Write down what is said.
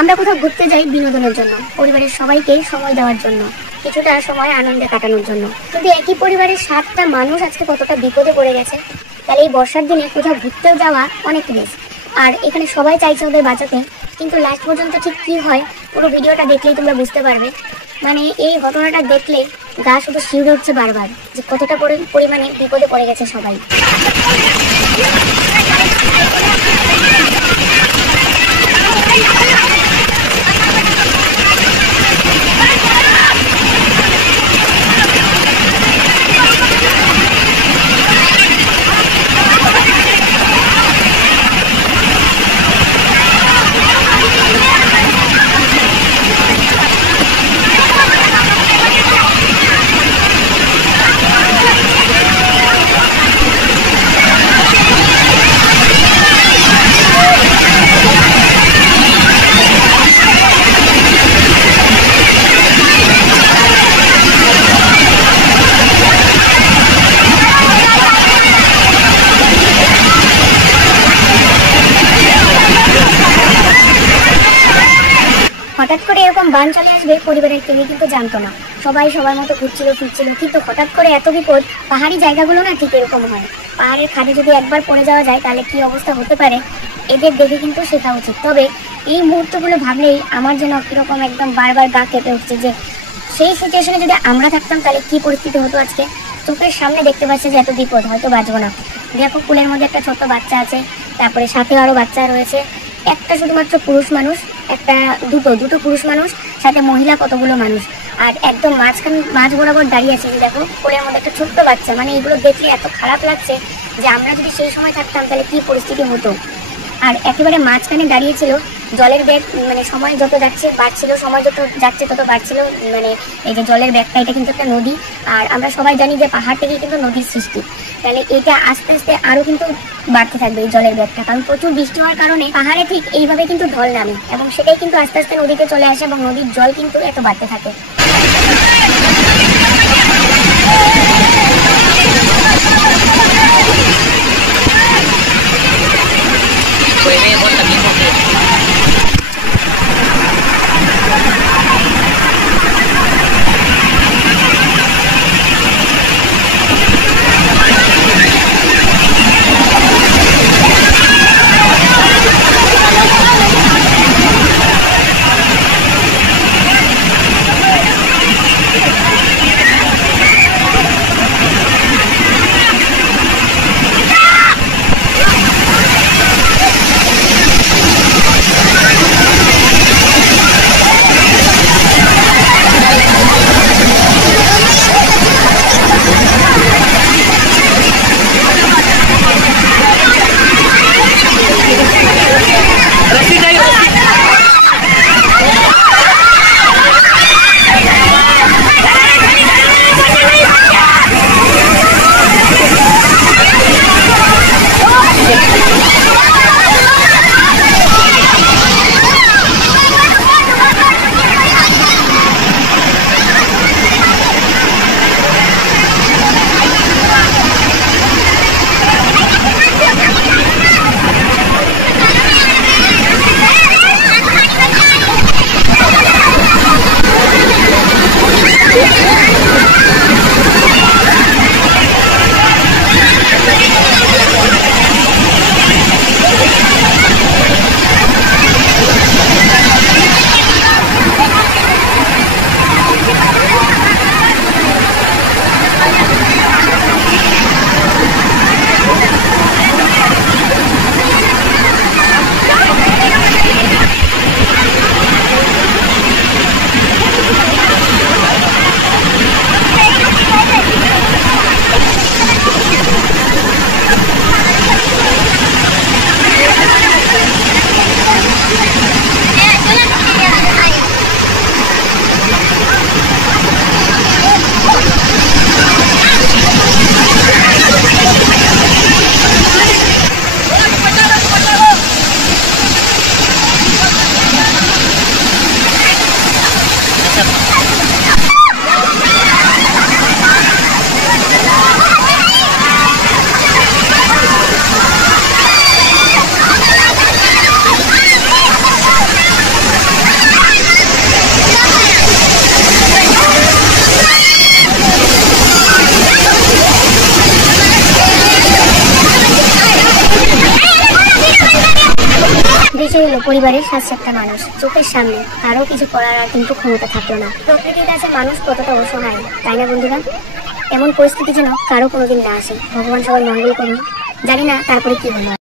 আমরা কোথাও ঘুরতে যাই বিনোদনের জন্য, পরিবারের সবাইকে সময় দেওয়ার জন্য, কিছুটা সময় আনন্দে কাটানোর জন্য, কিন্তু একই পরিবারের 7টা মানুষ আজকে কতটা বিপদে পড়ে গেছে। তাহলে এই বর্ষার দিনে কোথাও ঘুরতেও যাওয়া অনেক রিস্ক, আর এখানে সবাই চাইছে ওদের বাঁচাতে, কিন্তু লাস্ট পর্যন্ত ঠিক কি হয় পুরো ভিডিওটা দেখলেই তোমরা বুঝতে পারবে। মানে এই ঘটনাটা দেখলে গা শুধু শিউরে উঠছে বারবার, যে কতটা পরিমাণে বিপদে পড়ে গেছে সবাই। হঠাৎ করে এরকম বান চলে আসবে পরিবারের কেউ কিন্তু জানতো না, সবাই সবার মতো ঘুরছিল ফিরছিল, কিন্তু হঠাৎ করে এত বিপদ। পাহাড়ি জায়গাগুলো না ঠিক এরকম হয়, পাহাড়ের খাদে যদি একবার পড়ে যাওয়া যায় তাহলে কি অবস্থা হতে পারে এদের দেখে কিন্তু শেখা উচিত। তবে এই মুহূর্তগুলো ভাবলেই আমার যেন কিরকম একদম বারবার গা কেঁপে উঠছে, যে সেই সিচুয়েশনে যদি আমরা থাকতাম তাহলে কি পরিস্থিতি হতো আজকে। চোখের সামনে দেখতে পাচ্ছি যে এত বিপদ, হয়তো বাঁচবো না। দেখো কুলের মধ্যে একটা ছোট্ট বাচ্চা আছে, তারপরে সাথে আরো বাচ্চা রয়েছে, একটা শুধুমাত্র পুরুষ মানুষ, একটা দুটো পুরুষ মানুষ, সাথে মহিলা কতগুলো মানুষ, আর একদম মাঝ বরাবর দাঁড়িয়ে আছে। দেখো কোলের মধ্যে একটা ছোট্ট বাচ্চা। মানে এগুলো দেখলে এত খারাপ লাগছে যে আমরা যদি সেই সময় থাকতাম তাহলে কি পরিস্থিতি হতো। আর একেবারে মাঝখানে দাঁড়িয়েছিল জলের ব্যাগ, মানে সময় যত যাচ্ছে বাড়ছিল, সময় যত যাচ্ছে তত বাড়ছিল। মানে এই যে জলের ব্যাগটা, এটা কিন্তু একটা নদী, আর আমরা সবাই জানি যে পাহাড় থেকে কিন্তু নদীর সৃষ্টি। তাহলে এটা আস্তে আস্তে আরো কিন্তু বাড়তে থাকবে এই জলের ব্যাগটা, কারণ প্রচুর বৃষ্টি হওয়ার কারণে পাহাড়ে ঠিক এইভাবে কিন্তু ঢল নামে, এবং সেটাই কিন্তু আস্তে আস্তে নদীতে চলে আসে, এবং নদীর জল কিন্তু এত বাড়তে থাকে। এসে গেল পরিবারের 7-7টা মানুষ চোখের সামনে, কারো কিছু করার আর কিন্তু ক্ষমতা থাকলো না। প্রকৃতির কাছে মানুষ কতটা অসহায়, তাই না বন্ধুরা? এমন পরিস্থিতি যেন কারো কোনোদিন না আসে। ভগবান সবার মঙ্গল করুন। জানি না তারপরে কি হলো।